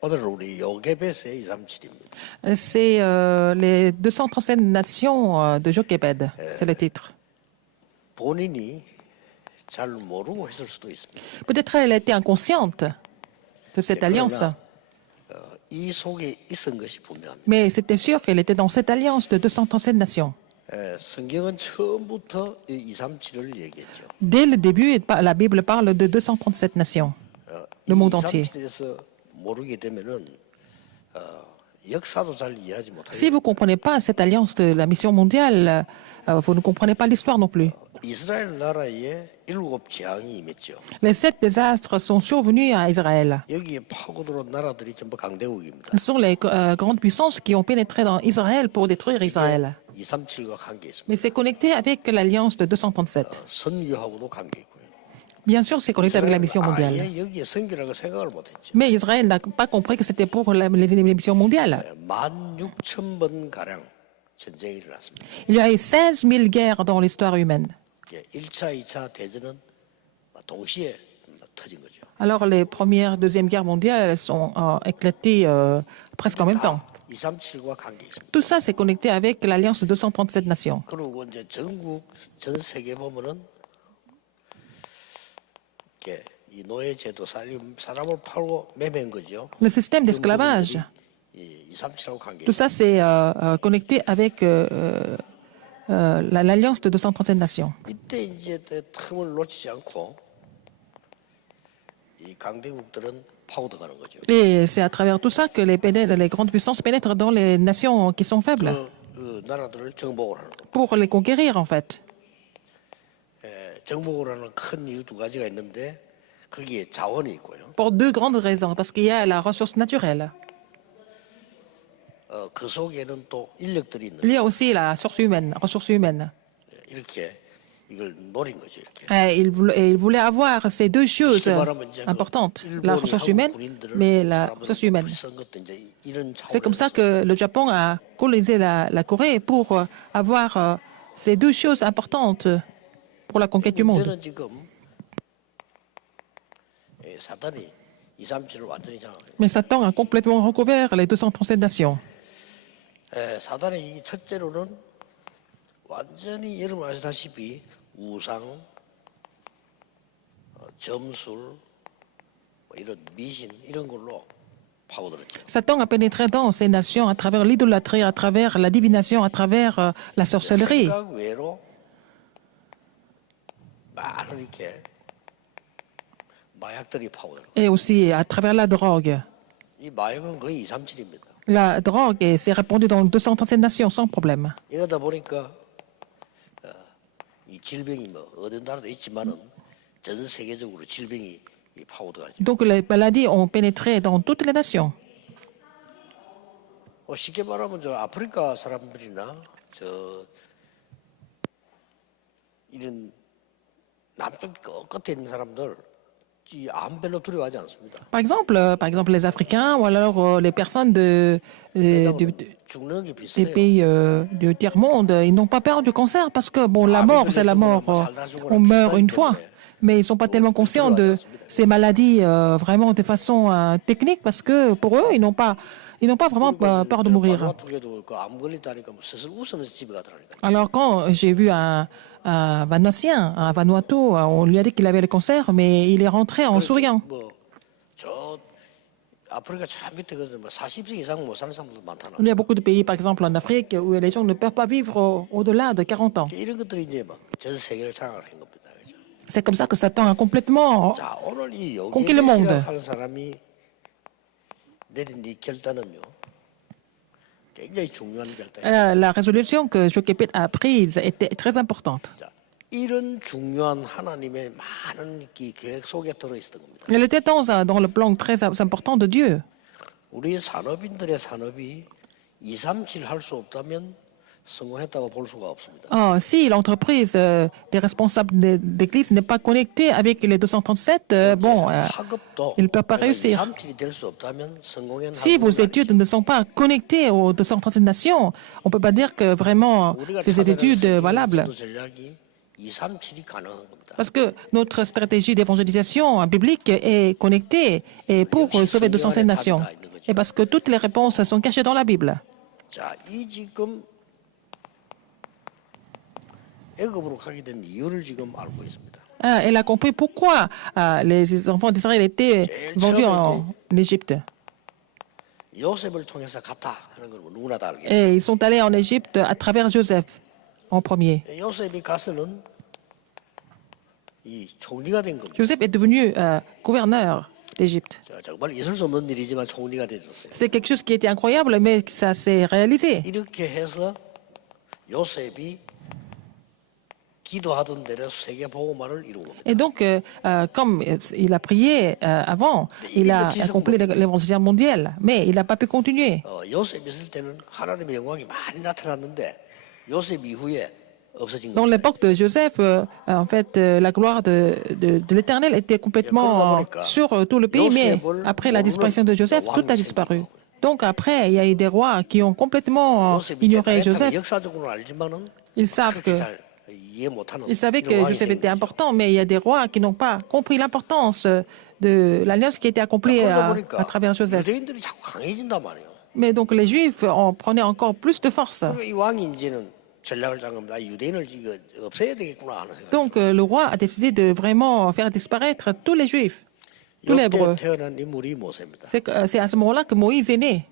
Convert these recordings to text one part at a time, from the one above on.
오늘 우리 요게벳의 237입니다. C'est les 237 nations de Jochebed, c'est le titre. 본인이 잘 모르고 했을 수도 있습니다. Peut-être elle était inconsciente de cette alliance, 이 속에 있은 것이 분명합니다. mais c'était sûr qu'elle était dans cette alliance de 237 nations. 성경은 처음부터 이 237을 얘기했죠. Dès le début, la Bible parle de 237 nations, le monde entier. 237에서 모르게 되면은 역사도 잘 이해하지 못하게. Si vous ne comprenez pas cette alliance de la mission mondiale, vous ne comprenez pas l'histoire non plus. 이스라엘 나라에 7 재앙이 임했죠. Les 7 désastres sont survenus à Israël. 여기에 파고들어온 나라들이 전부 강대국입니다. Ce sont les grandes puissances qui ont pénétré dans Israël pour détruire Israël. 237과 관계 있습니다. Mais c'est connecté avec l'alliance de 237. 선교하고도 관계 있고요. Bien sûr, c'est connecté avec la mission mondiale. 아예 여기에 선교라고 생각을 못했죠. Mais Israël n'a pas compris que c'était pour la mission mondiale. 16,000번 가량 전쟁이 일어났습니다. Il y a eu 16 000 guerres dans l'histoire humaine. 1차, 2차 대전은 동시에 터진 거죠. Alors les premières, deuxième guerres mondiales elles sont éclatées presque en même temps. 237과 관계 있습니다. Tout ça, c'est connecté avec l'alliance de 237 nations. 그리고 이제 전국 전 세계 보면은 이렇게 이 노예 제도 사람을 팔고 매매한 거죠. Le système d'esclavage, 237하고 관계. tout ça, c'est connecté avec l'alliance de 237 nations. 이때 이제 틈을 놓치지 않고 이 강대국들은 파고들어가는 거죠. Et c'est à travers tout ça que les grandes puissances pénètrent dans les nations qui sont faibles 그 나라들을 정복을 하는 거. pour les conquérir, en fait. 정복을 하는 큰 이유 2가지가 있는데 거기에 자원이 있고요. Pour 2 grandes raisons. Parce qu'il y a la ressource naturelle. 그 속에는 또 인력들이 있는. Il y a aussi la ressource humaine. 이렇게 이걸 노린 거죠. 이렇게. Et il voulait avoir ces 2 choses importantes, la ressource humaine, mais la ressource humaine. C'est comme ça que le Japon a colonisé la Corée pour avoir ces 2 choses importantes pour la conquête du monde. 문제는 지금 사단이 237을 완전히 장악해요. Mais Satan a complètement recouvert les 237 nations. 사단이 첫째로는 완전히 여러분 아시다시피 우상, 점술, 이런 미신 이런 걸로 파고들었죠. Satan a pénétré dans ces nations à travers l'idolâtrie, à travers la divination, à travers la sorcellerie. 생각 외로 많은 이렇게 마약들이 파고들고. Et aussi à travers la drogue. 이 마약은 거의 237입니다. La drogue s'est répandue dans 237 nations sans problème. 이러다 보니까 이 질병이 뭐 어느 나라도 있지만은 전 세계적으로 질병이 파고들어가죠. Donc les maladies ont pénétré dans toutes les nations. 쉽게 말하면 저 아프리카 사람들이나 저 이런 남쪽 끝에 있는 사람들 암 별로 두려워하지 않습니다. Par exemple les Africains ou alors les personnes 죽는 게 des 비슷해요. pays du tiers-monde, ils n'ont pas peur du cancer parce que bon, la mort, c'est la mort. On meurt une fois. Mais ils ne sont pas tellement conscients de ces maladies vraiment de façon technique parce que pour eux, ils n'ont pas vraiment peur de mourir. 바누아투에도 그암 걸렸다니까 뭐 스스로 웃으면서 집에 가더라니까. Alors quand j'ai vu un Vanuatien, un Vanuatu, on lui a dit qu'il avait le cancer, mais il est rentré en souriant. 뭐저 아프리카 저 밑에 그 40세 이상 못 사는 사람도 많다나. Il y a beaucoup de pays, par exemple en Afrique, où les gens ne peuvent pas vivre au-delà de 40 ans. 이런 것들이 이제 막전 세계를 장악한 겁니다. 그죠? C'est comme ça que Satan a complètement 자, 오늘 이 conquis le monde. 하는 사람이 내린 이 결단은요. 굉장히 중요한 결단이에요. La résolution que Jochebed a prise était très importante. 자, 이런 중요한 하나님의 많은 계획 속에 들어 있었던 겁니다. Elle était dans le plan très important de Dieu. 우리 산업인들의 산업이 237 할 수 없다면 성공했다고 볼 수가 없습니다. Si l'entreprise des responsables d'église n'est pas connectée avec les 237, bon, 학업도 il ne peut pas réussir. 237이 될 수 없다면 성공한 Si vos études ne sont pas connectées aux 237 nations, on ne peut pas dire que vraiment ces études valables. 전략이 237이 가능한 겁니다. Parce que notre stratégie d'évangélisation biblique est connectée et pour sauver 207 nations. Et parce que toutes les réponses sont cachées dans la Bible. 자, 이 지금 애굽으로 가게 된 이유를 지금 알고 있습니다. Elle a compris pourquoi les enfants d'Israël étaient vendus en Égypte. 요셉을 통해서 갔다 하는 걸 누구나 다 알겠어요. Et ils sont allés en Égypte à travers Joseph en premier. 요셉이 가서는 이 총리가 된 겁니다. Joseph est devenu gouverneur d'Égypte. 자, 정말 있을 수 없는 일이지만 총리가 되었어요. C'était quelque chose qui était incroyable, mais ça s'est réalisé. 이렇게 해서 요셉이 기도하던 대로 세계 복음화를 이룬 겁니다. Et donc, comme il a prié avant, il a accompli l'évangile mondial, mais il n'a pas pu continuer. 요셉 있을 때는 하나님의 영광이 많이 나타났는데 요셉 이후에 없어진 Dans 겁니다. l'époque de Joseph, en fait, la gloire de l'Éternel était complètement sur tout le pays, mais après la disparition de Joseph, tout a disparu. Donc après, il y a eu des rois qui ont complètement ignoré Joseph. 역사적으로는 알지만은 Ils savent que Ils savaient que Joseph était important, mais il y a des rois qui n'ont pas compris l'importance de l'alliance qui a été accomplie à travers Joseph. 유대인들이 자꾸 강해진단 말이에요. Mais donc les Juifs en prenaient encore plus de force. 그리고 이 왕이 이제는 전략을 짠 겁니다. 유대인을 이거 없애야 되겠구나 하는 생각. Donc le roi a décidé de vraiment faire disparaître tous les Juifs, tous les Hébreux. 이때 태어난 인물이 모세입니다. C'est à ce moment-là que Moïse est né.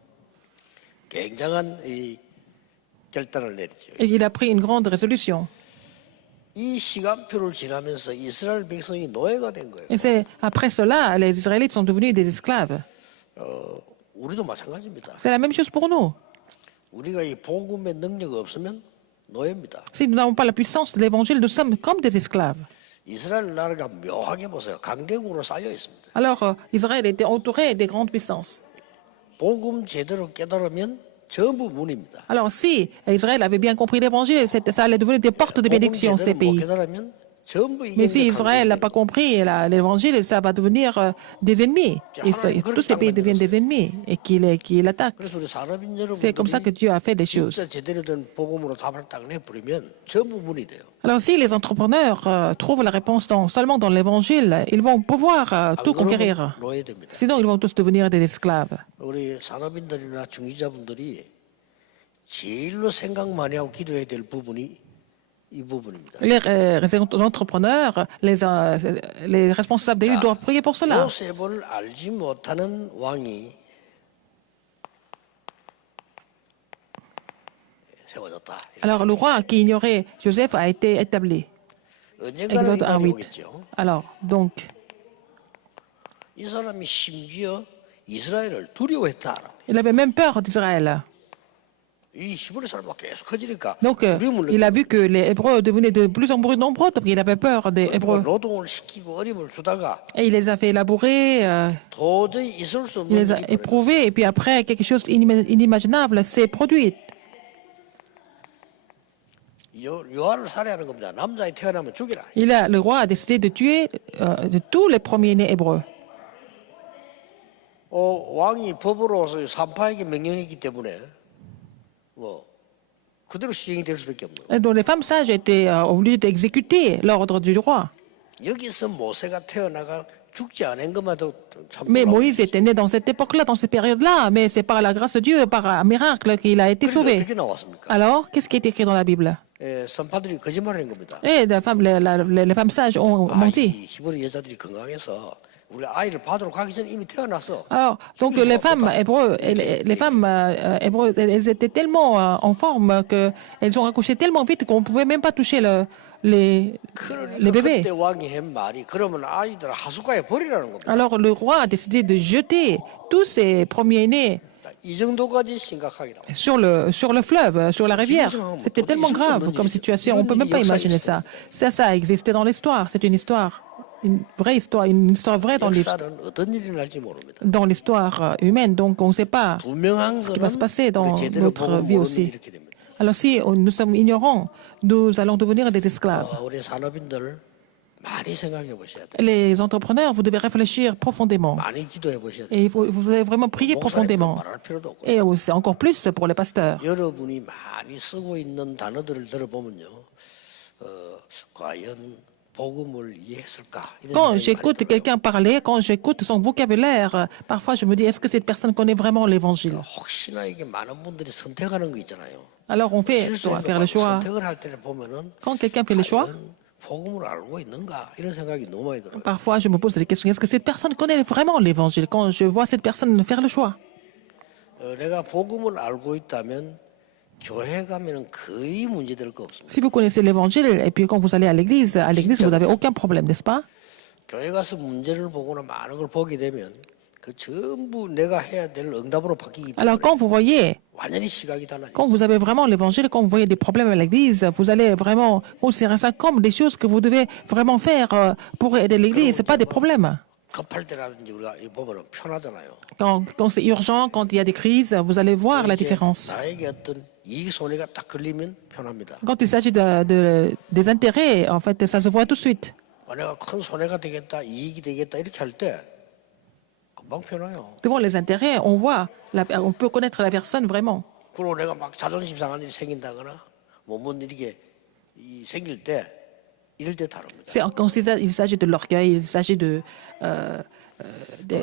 굉장한 이 결단을 내리죠. Et il a pris une grande résolution. 이 시간표를 지나면서 이스라엘 백성이 노예가 된 거예요. Et c'est après cela, les Israélites sont devenus des esclaves. 우리도 마찬가지입니다. C'est la même chose pour nous. 우리가 이 복음의 능력이 없으면 노예입니다. Si nous n'avons pas la puissance de l'évangile, nous sommes comme des esclaves. 이스라엘 나라가 묘하게 보세요. 강대국으로 쌓여 있습니다. Alors, Israël était entouré des grandes puissances. 복음 제대로 깨달으면 전부 문입니다. Alors, si Israël avait bien compris l'évangile, ça allait devenir des portes de bénédiction, ces 못 pays. 깨달으면 전부 Mais si 이게 Israël n'a pas compris l'évangile, ça va devenir des ennemis. Et tous ces pays deviennent des ennemis et qui l'attaquent. 그래서 우리 산업인 C'est comme ça que 여러분들이 Dieu a fait les choses. 진짜 제대로 된 복음으로 답을 딱 내버리면 전부 문이 돼요. Alors, si les entrepreneurs trouvent la réponse seulement dans l'évangile, ils vont pouvoir 안 tout 그러면 conquérir. 노예됩니다. Sinon, ils vont tous devenir des esclaves. 우리 산업인들이나 중기자분들이 제일로 생각 많이 하고 기도해야 될 부분이 이 부분입니다. Les entrepreneurs, les responsables d'élus doivent prier pour cela. 요셉을 알지 못하는 왕이 세워졌다. Alors, le roi qui ignorait Joseph a été établi. 언젠가는 Exode 이 날이 1:8. 오겠죠. Alors, donc, 이 사람이 심지어 이스라엘을 두려워했다. il avait même peur d'Israël. 이 히브리 사람만 계속 커지니까 Donc, 두려움을 il a vu que les Hébreux devenaient de plus en plus nombreux, donc il avait peur des 느끼고 Hébreux. 노동을 시키고 어림을 주다가 Et il les a fait labourer, 도저히 있을 수 il 없는 les a 일이 벌어졌어요. éprouvés, et puis après, quelque chose d'inimaginable s'est produit. 요한을 살해하는 겁니다. 남자에 태어나면 죽이라. Le roi a décidé de tuer de tous les premiers-nés hébreux. 왕이 법으로서 산파에게 명령했기 때문에 뭐 그대로 시행이 될 수밖에 없는 거예요. Et donc les femmes sages étaient obligées d'exécuter l'ordre du roi. 여기서 모세가 태어나가 죽지 않은 것만도 참 Mais 놀라운 Moïse était né dans cette époque-là, dans cette période-là, mais c'est par la grâce de Dieu, par un miracle qu'il a été 그런데 sauvé. 어떻게 나왔습니까? Alors, qu'est-ce qui est écrit dans la Bible? 선파들이 거짓말한 겁니다. Et les femmes sages ont menti. 이 히브리 여자들이 건강해서 우리 아이를 받으러 가기 전에 이미 태어났어. Alors, donc les femmes hébreues, elles étaient tellement en forme qu'elles ont accouché tellement vite qu'on ne pouvait même pas toucher les 그러니까 bébés. 그때 왕이 한 말이 그러면 아이들 하수가에 버리라는 겁니다. Alors le roi a décidé de jeter tous ses premiers-nés 이 정도까지 심각하게 나와. sur le fleuve, sur la rivière. C'était tellement grave comme situation, on ne peut même pas imaginer ça. Ça a existé dans l'histoire, c'est une histoire, une vraie histoire, une histoire vraie dans 역사는 어떤 일이 날지 모릅니다. l'histoire humaine, donc on ne sait pas 분명한 ce qui va se passer 거는 dans 우리 제대로 notre 복음 vie 모르면 aussi. 이렇게 됩니다. Alors si nous sommes ignorants, nous allons devenir des esclaves. 우리 산업인들 많이 생각해 보셔야 돼요. Les entrepreneurs, vous devez réfléchir profondément. 많이 기도해 보셔야 돼요. Et vous devez vraiment prier 목사님은 profondément. 말할 필요도 없고. Et aussi, encore plus pour les pasteurs. 여러분이 많이 쓰고 있는 단어들을 들어보면요, 과연 복음을 이해했을까? 이런 Quand 생각이 j'écoute 많이 들어요. quelqu'un parler, quand j'écoute son vocabulaire, parfois je me dis, est-ce que cette personne connaît vraiment l'évangile? 혹시나 이게 많은 분들이 선택하는 거 있잖아요. Alors on doit faire le choix. 선택을 할 때를 보면은 Quand quelqu'un fait le choix, 과연 복음을 알고 있는가 이런 생각이 너무 많이 들어요. parfois je me pose des questions. Est-ce que cette personne connaît vraiment l'évangile? Quand je vois cette personne faire le choix. 내가 복음을 알고 있다면 교회 가면은 거의 문제될 거 없습니다. Si vous connaissez l'évangile et puis quand vous allez à l'église vous n'avez aucun problème, n'est-ce pas? 교회 가서 문제를 보거나 많은 걸 보게 되면 그 전부 내가 해야 될 응답으로 바뀌기 Alors 때문에 quand vous voyez, 완전히 시각이 달라져요. quand vous avez vraiment l'évangile, quand vous voyez des problèmes à l'église, vous allez vraiment considérer ça comme des choses que vous devez vraiment faire pour aider l'église, c'est pas des problèmes. 급할 때라든지 우리가 보면은 편하잖아요. Quand c'est urgent, quand il y a des crises, vous allez voir la 이제 différence. 나에게 어떤 이익 손해가 딱 걸리면 편합니다. Quand il s'agit des intérêts, en fait, ça se voit tout de suite. 내가 큰 손해가 되겠다, 이익이 되겠다 이렇게 할 때 금방 편해요. Devant les intérêts, on voit, on peut connaître la personne vraiment. 그리고 내가 막 자존심 상한 일이 생긴다거나 뭔 일이 생길 때 이럴 때 다릅니다. Quand il s'agit de l'orgueil, il s'agit des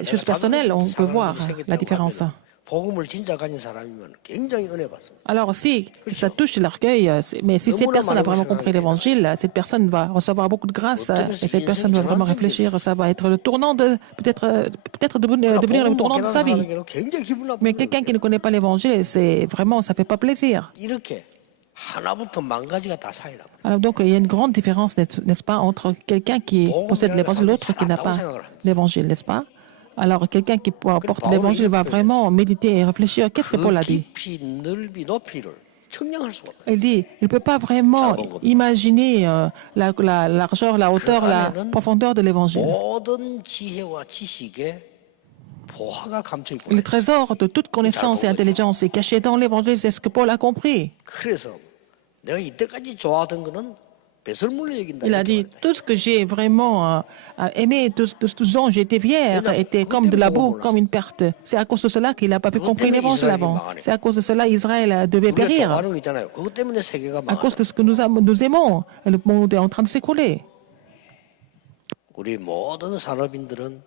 choses personnelles, on peut voir la différence. 복음을 진짜 가진 사람이면 굉장히 은혜 받습니다. Alors, si ça touche l'orgueil, mais si cette personne a vraiment compris l'évangile, cette personne va recevoir beaucoup de grâce et cette personne va vraiment réfléchir. Ça va être le tournant peut-être devenir le tournant de sa vie. 굉장히 기분 나쁜 Mais quelqu'un qui ne connaît pas l'évangile, c'est vraiment, ça fait pas plaisir. 이렇게 하나부터 만 가지가 다 차이나. Alors donc, il y a une grande différence, n'est-ce pas, entre quelqu'un qui possède l'évangile et l'autre qui n'a pas l'évangile, n'est-ce pas? Alors, quelqu'un qui porte l'évangile va vraiment méditer et réfléchir. Qu'est-ce que Paul a dit? 깊이 넓이 높이를 측량할 수가 없어요. Il dit, il ne peut pas vraiment imaginer la largeur, la hauteur, la profondeur de l'évangile. 모든 지혜와 지식에 보화가 감춰 있고. Le trésor de toute connaissance et intelligence est caché dans l'évangile. C'est ce que Paul a compris. 그래서 내가 이때까지 좋아하던 거는 배설물로 여긴다. Il a dit, tout ce que j'ai vraiment aimé, tout ce dont j'étais fier, était comme de la boue, comme une perte. C'est à cause de cela qu'il n'a pas pu comprendre l'évangile avant. C'est à cause de cela qu'Israël devait 우리가 périr. 좋아하는 거 있잖아요. 그것 때문에 세계가 À cause 망하죠. de ce que nous aimons, le monde est en train de s'écrouler. 우리 모든 산업인들은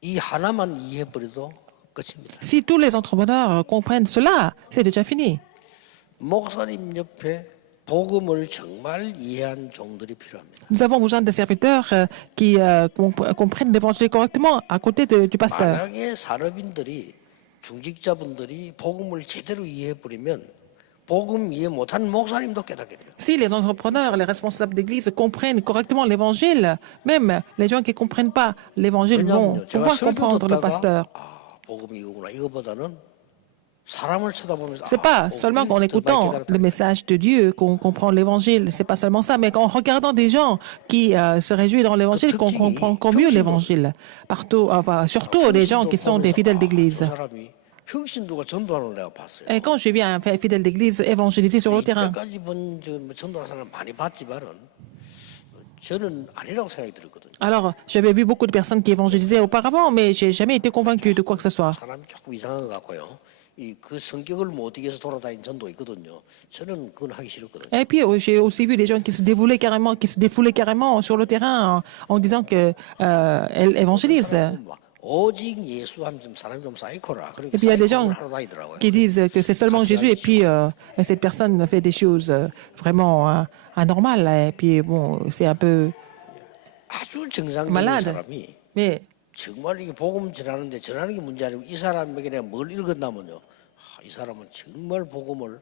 이 하나만 이해해버려도 끝입니다. Si tous les entrepreneurs comprennent cela, c'est déjà fini. 목사님 옆에 복음을 정말 이해한 종들이 필요합니다. Nous avons besoin de serviteurs qui comprennent l'évangile correctement à côté du pasteur. 만약에 산업인들이 중직자분들이 복음을 제대로 이해해버리면 복음 이해 못한 목사님도 깨닫게 돼요. Si les entrepreneurs, les responsables d'église comprennent correctement l'évangile, même les gens qui ne comprennent pas l'évangile vont 왜냐하면요, 제가 pouvoir 설교 comprendre le pasteur. 듣다가 복음 이거구나 이거보다는 사람을 쳐다보면서 C'est pas seulement qu'en écoutant le message de Dieu qu'on comprend l'évangile, c'est pas seulement ça, mais qu'en regardant des gens qui se réjouissent dans l'évangile, qu'on comprend encore mieux l'évangile. Partout, enfin, surtout les gens qui sont des fidèles d'église. 평신도가 전도하는 걸 내가 봤어요. Et quand j'ai vu un fidèle d'église évangéliser sur le terrain, 이때까지 본 전도하는 사람 많이 봤지만은 저는 아니라고 생각이 들었거든요. alors j'avais vu beaucoup de personnes qui évangélisaient auparavant, mais j'ai jamais été convaincu de quoi que ce soit. 사람이 조금 이상한 것 같고요. 그 성격을 못 이겨서 돌아다니는 전도 있거든요. 저는 그건 하기 싫었거든요. Et puis j'ai aussi vu des gens qui se défoulaient carrément sur le terrain en disant que elles évangélisent. 오직 예수 하면 좀 사람이 좀 사이코라. Et puis il y a des gens 하러 다니더라고요. qui disent que c'est seulement Jésus et puis cette personne fait des choses vraiment anormales. Et puis bon, c'est un peu 아주 정상적인 malade. 사람이 Mais 정말 이게 복음 전하는데 전하는 게 문제 아니고 이 사람에게 내가 뭘 읽었나면요. 이 사람은 정말 복음을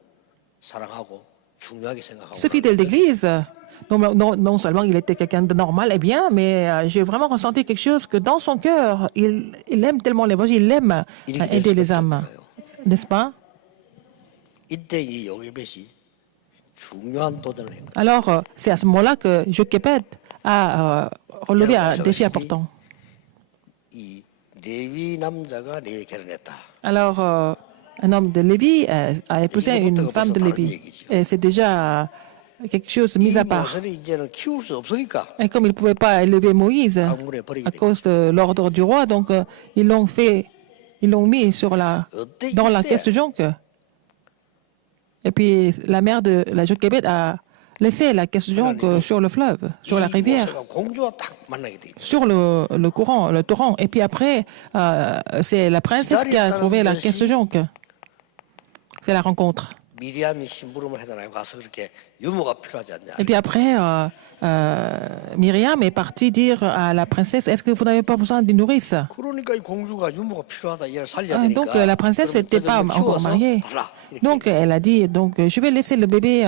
사랑하고 중요하게 생각하고. ce fidèle d'église, non seulement il était quelqu'un de normal et bien, mais j'ai vraiment ressenti quelque chose que dans son cœur, il aime tellement l'évangile, il aime aider les âmes. N'est-ce pas? 이때 이 요게벳이 중요한 도전을 한 거예요. Alors, c'est à ce moment-là que Jochebed a relevé un défi important. 이 레위 남자가 내 결혼했다. Alors, un homme de Lévi a épousé une femme de Lévi. Et c'est déjà quelque chose mis 이 à part. 모세를 이제는 키울 수 없으니까 Et comme ils ne pouvaient pas élever Moïse 악물에 버리게 à 돼. cause de l'ordre du roi, donc ils l'ont mis dans la caisse de jonque. Et puis la mère de la Jochebed a laisser la question sur le fleuve, sur la rivière, 모세가 공주와 딱 만나게 돼 있어요. sur le courant, le torrent. Et puis après, c'est la princesse qui a trouvé la caisse jonque. C'est la rencontre. 미리암이 심부름을 하잖아요. 가서 그렇게 유모가 필요하지 않냐. Et puis après, Myriam est partie dire à la princesse, est-ce que vous n'avez pas besoin d'une nourrice? 그러니까 이 공주가 유모가 필요하다. 얘를 살려야 되니까. Donc la princesse n'était pas encore mariée. 달라. 이렇게. Donc elle a dit, donc je vais laisser le bébé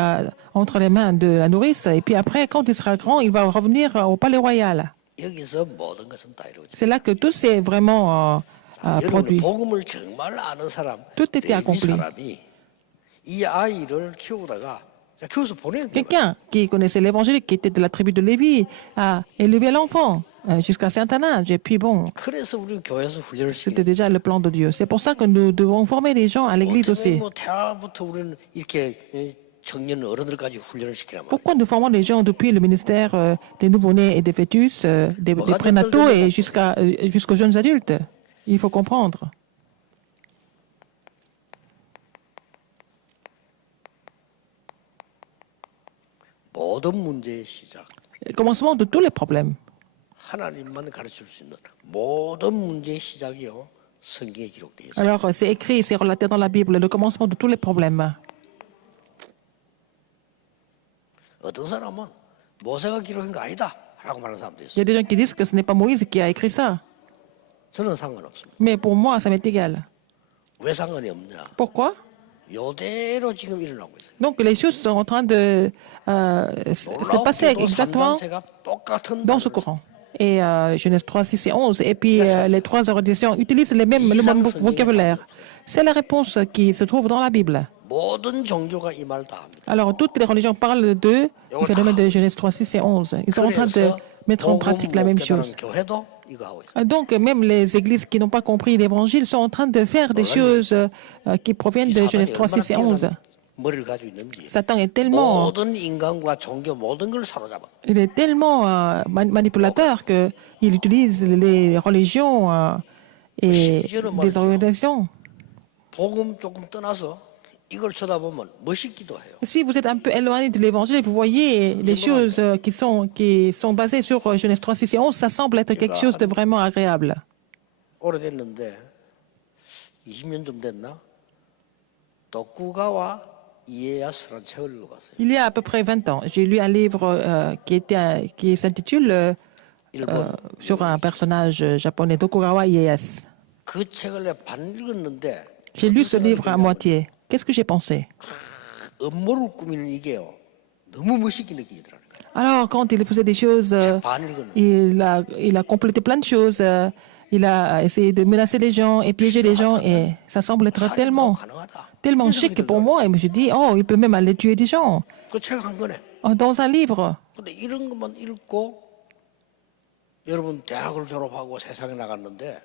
entre les mains de la nourrice et puis après, quand il sera grand, il va revenir au palais royal. 여기서 모든 것은 다 이루어져. C'est là que tout s'est vraiment 여러분 produit. 복음을 정말 아는 사람, Tout était 레위 accompli. 사람이 이 아이를 키우다가 키워서 보내는 거예요. Quelqu'un qui connaissait l'évangile, qui était de la tribu de Lévi, a élevé l'enfant jusqu'à un certain âge. Et puis bon, 그래서 우리 교회에서 훈련을 c'était 시키는. déjà le plan de Dieu. C'est pour ça que nous devons former les gens à l'église aussi. 뭐 태아부터 우리는 이렇게 청년 어른들까지 훈련을 시키란 말이에요. Pourquoi nous formons les gens depuis le ministère des nouveau-nés et des fœtus, des prénataux et jusqu'aux jeunes adultes? Il faut comprendre. 모든 문제의 시작, Le commencement de tous les problèmes. 하나님만 가르칠 수 있는 모든 문제의 시작이요 성경에 기록되어 있어요. Alors, c'est écrit, c'est relaté dans la Bible, le commencement de tous les problèmes. 어떤 사람은 모세가 기록한 거 아니다라고 말하는 사람도 Il y 있어요. a des gens qui disent que ce n'est pas Moïse qui a écrit ça. 저는 상관없습니다. Mais pour moi, ça m'est égal. 왜 상관이 없냐? Pourquoi? 이대로 지금 일어나고 있어요. Donc, les choses sont en train de se passer 놀랍게도 exactement 삼단체가 똑같은 dans ce courant. Et Genèse 3, 6 et 11. Et puis, les trois organisations utilisent le même vocabulaire. C'est la réponse qui se trouve dans la Bible. 모든 종교가 이 말 다 합니다. Alors, toutes les religions parlent de le phénomène de Genèse 3, 6 et 11. Ils sont en train de 그래서 mettre en 복음 pratique la 못 même 깨달은 chose. 교회도 이거 하고 있어요. Donc, même les églises qui n'ont pas compris l'évangile sont en train de faire des choses qui proviennent de Genèse 3, 6 et 11. 머리를 가지고 있는지 Satan est tellement, 모든 인간과 종교 모든 걸 사로잡아. il est tellement manipulateur qu'il utilise les religions et des organisations. 복음 조금 떠나서 이걸 쳐다보면 멋있기도 해요. Si vous êtes un peu éloigné de l'évangile, vous voyez les choses qui sont basées sur Genèse 3, 6 et 11, ça semble être quelque chose de vraiment agréable. 오래됐는데 20년 좀 됐나? 도쿠가와 이에야스라는 책을 읽어봤어요. Il y a à peu près 20 ans, j'ai lu un livre qui s'intitule sur un personnage japonais, Tokugawa Ieyasu. 그 책을 내가 반 읽었는데 J'ai lu ce livre à moitié. Qu'est-ce que j'ai pensé? 음모를 꾸미는 이게요. 너무 멋있게 느끼더라고요. Alors, quand il faisait des choses, 반 읽었는데 il a complété plein de choses. Il a essayé de menacer les gens et piéger les gens. Et ça semble être 살인도 가능하다. tellement chic pour moi. Et je me suis dit, oh, il peut même aller tuer des gens 그 책 한 권에. dans un livre. 근데 이런 것만 읽고 여러분 대학을 졸업하고 세상에 나갔는데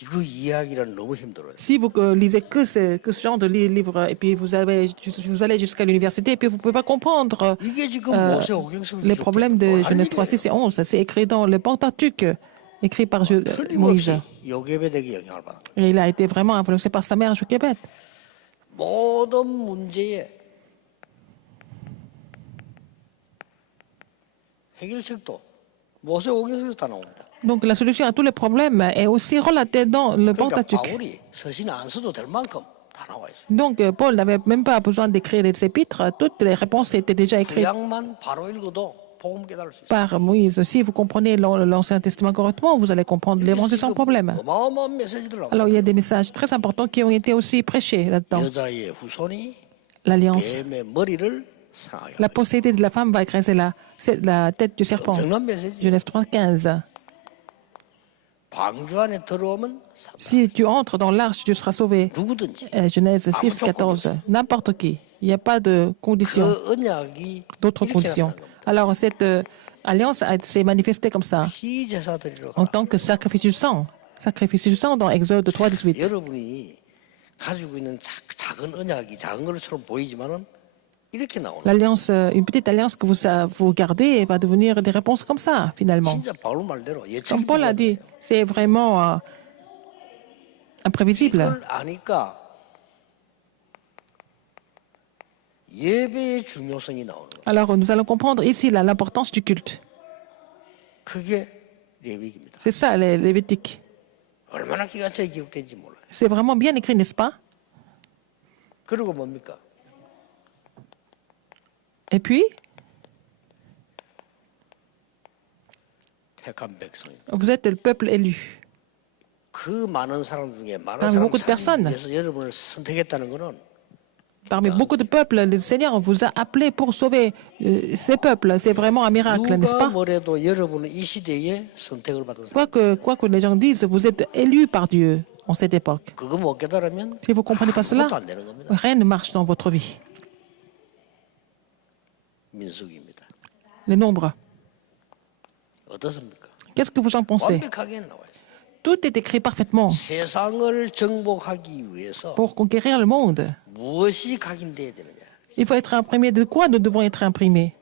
이거 이해하기란 너무 힘들어요. Si vous lisez que ce genre de livre et puis vous allez jusqu'à l'université et puis vous ne pouvez pas comprendre 이게 지금 모세 오경성을 les problèmes de Genèse 3, 6 et 11. C'est écrit dans le Pentateuque, écrit par Moïse. 틀림없이 요게벳에게 영향을 받은 거예요. Et il a été vraiment influencé par sa mère, Jochebed. 모든 문제의 해결책도 모세 오경성에서 다 나옵니다. Donc la solution à tous les problèmes est aussi relatée dans le 그러니까 Pentateuque. 바울이 서신 안 써도 될 만큼 다 나와 있어요. Donc Paul n'avait même pas besoin d'écrire les épîtres. Toutes les réponses étaient déjà écrites 구약만 바로 읽어도 복음 깨달을 수 있어요. par Moïse. Si vous comprenez l'Ancien Testament correctement, vous allez comprendre l'Évangile sans problème. 어마어마한 메시지들 나와요. Alors il y a des messages très importants qui ont été aussi prêchés là-dedans. 여자의 후손이 L'alliance. 뱀의 머리를 상하게 La postérité de la femme va écraser la tête du serpent. 엄청난 메시지. Genèse 3, 15. 방주 안에 들어오면 산다. Si tu entres dans l'arche, tu seras sauvé. 누구든지 Genèse 6, 14. N'importe qui. Il n'y a pas de conditions, 그 언약이 d'autres 이렇게 conditions. 나타나는 겁니다. Alors cette alliance s'est manifestée comme ça, 피제사드리러 en 가. tant que sacrifice du sang. Sacrifice du sang dans Exode 3, 18. 여러분이 가지고 있는 작은 언약이 작은 것처럼 보이지만은 이렇게 나오는. L'alliance, une petite alliance que vous gardez va devenir des réponses comme ça, finalement. 진짜 바울 말대로 Comme 예측이 Paul a dit, c'est vraiment imprévisible. 이걸 아니까 예배의 중요성이 나오는 거예요. Alors, nous allons comprendre ici l'importance du culte. 그게 레위기입니다. C'est ça, les Lévitiques. 얼마나 기가 차게 기록된지 몰라요. C'est vraiment bien écrit, n'est-ce pas? 그리고 뭡니까? Et puis, 택한 백성. vous êtes le peuple élu. 그 많은 사람 중에 많은 Parmi 사람 beaucoup de personnes. 위해서 여러분을 선택했다는 것은 Parmi beaucoup de peuples, le Seigneur vous a appelé pour sauver ces peuples. C'est vraiment un miracle, n'est-ce 누가 pas? 뭐래도 여러분은 이 시대에 선택을 받은 사람. Quoi que les gens disent, vous êtes élus par Dieu en cette époque. 그거 못 깨달으면 Si vous ne comprenez pas cela, 아무것도 안 되는 겁니다. rien ne marche dans votre vie. 민수기입니다. Les nombres. 어떻습니까? Qu'est-ce que vous en pensez? 완벽하게 나와 있어요. Tout est écrit parfaitement. 세상을 정복하기 위해서 Pour conquérir le monde, 무엇이 각인돼야 되느냐? il faut être imprimé. De quoi nous devons être imprimés?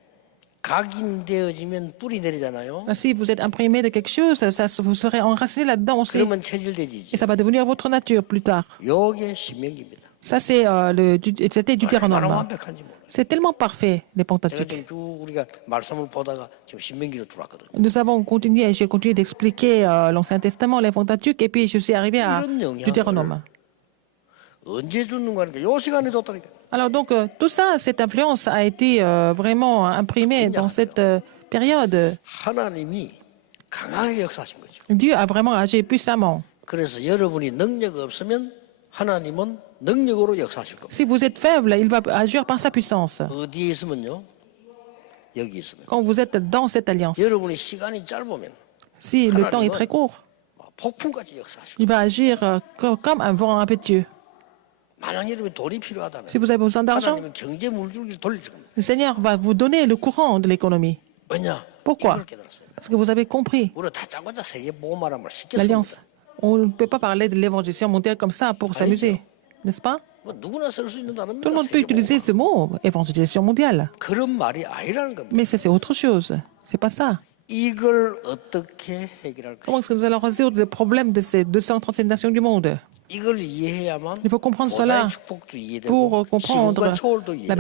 각인되어지면 뿌리 내리잖아요. Si vous êtes imprimé de quelque chose, vous serez enraciné là-dedans aussi. 그러면 체질되지지. Et ça va devenir votre nature plus tard. 요게 신명기입니다. Ça, c'était 얼마나 Deutéronome. 완벽한지 몰라요. C'est tellement parfait, les 제가 Pentateuques. 지금 쭉 우리가 말씀을 보다가 지금 신명기로 들어왔거든요. Nous avons continué, j'ai continué d'expliquer l'Ancien Testament, les Pentateuques, et puis je suis arrivé à Deutéronome. 언제 주는 거니까 요 시간에 줬다니까. Alors donc, tout ça, cette influence a été vraiment imprimée dans cette période. 하나님이 강하게 역사하신 거죠. Dieu a vraiment agi puissamment. 그래서 여러분이 능력 없으면 하나님은 능력으로 역사하실 겁니다. Si vous êtes faible, il va agir par sa puissance. 어디에 있으면요? 여기 있으면. Quand vous êtes dans cette alliance, 여러분이 시간이 짧으면 si le temps est très court, 폭풍같이 역사하실 il va agir comme un vent impétueux. 만약 여러분이 돈이 필요하다면 Si vous avez besoin d'argent, 하나님은 경제 물줄기를 돌릴 겁니다. le Seigneur va vous donner le courant de l'économie. 왜냐? Pourquoi? 이걸 깨달았어요. Parce que vous avez compris 우리가 다짜고짜 세계 보험하라는 말 l'alliance. 시켰습니다. On ne peut pas parler de l'évangélisation mondiale comme ça pour s'amuser, n'est-ce pas? 뭐 누구나 쓸 수 있는 단어입니다. Tout le monde peut 세계 utiliser ce mot, évangélisation mondiale. 보험. 그런 말이 아니라는 겁니다. Mais ça, c'est autre chose. C'est pas ça. 이걸 어떻게 해결할 Comment 것인가? est-ce que nous allons résoudre le problème de ces 237 nations du monde? 이걸 이해해야만 Il faut comprendre cela 보좌의 축복도 이해되고 pour comprendre 시공간 초월도 la 이해되고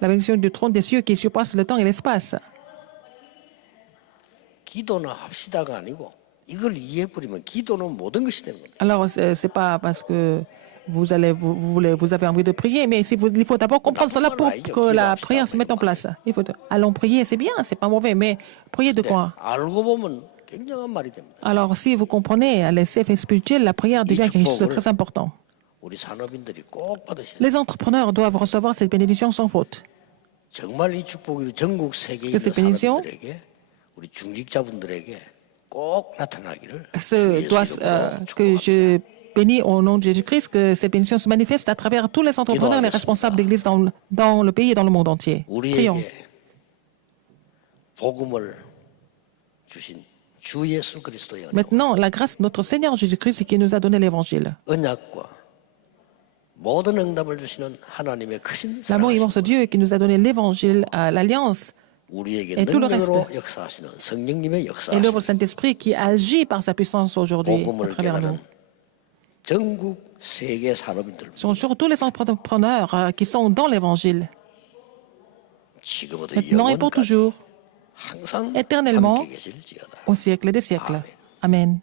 bénédiction du trône des cieux qui surpasse le temps et l'espace. 기도는 합시다가 아니고 이걸 이해해버리면 기도는 모든 것이 되는 겁니다. Alors, c'est pas parce que vous avez envie de prier, mais il faut d'abord comprendre cela pour que la prière se mette en place. Allons prier, c'est bien, c'est pas mauvais, mais prier de quoi? 알고 보면 굉장한 말이 됩니다. Alors, si vous comprenez les effets spirituels, la prière devient quelque chose de très important. 우리 산업인들이 꼭 받으셔야 돼요. Les entrepreneurs doivent recevoir cette bénédiction sans faute. 정말 이 축복이 전국 세계에 Cette 있는 bénédiction 사람들에게 우리 중직자분들에게 꼭 나타나기를 Ce doit, que je bénis au nom de Jésus-Christ, que cette bénédiction se manifeste à travers tous les entrepreneurs, les responsables d'église dans le pays et dans le monde entier. Prions. 우리에게 복음을 주신 주 예수 그리스도의 은혜, Maintenant, la grâce de notre Seigneur Jésus-Christ qui nous a donné l'évangile. 언약과 모든 응답을 주시는 하나님의 크신 L'amour 사랑하심, immense de Dieu qui nous a donné l'évangile, l'alliance 우리에게 et tout le 능력으로 reste. 역사하시는 성령님의 Et 역사하심, l'œuvre du Saint-Esprit qui agit par sa puissance aujourd'hui à 복음을 travers nous. 깨달은 전국 세계 산업인들 Ce sont surtout les entrepreneurs qui sont dans l'évangile, 지금부터 maintenant et pour 영원까지 toujours, 항상 éternellement, 함께 계실지어다. au siècle des siècles. Amen.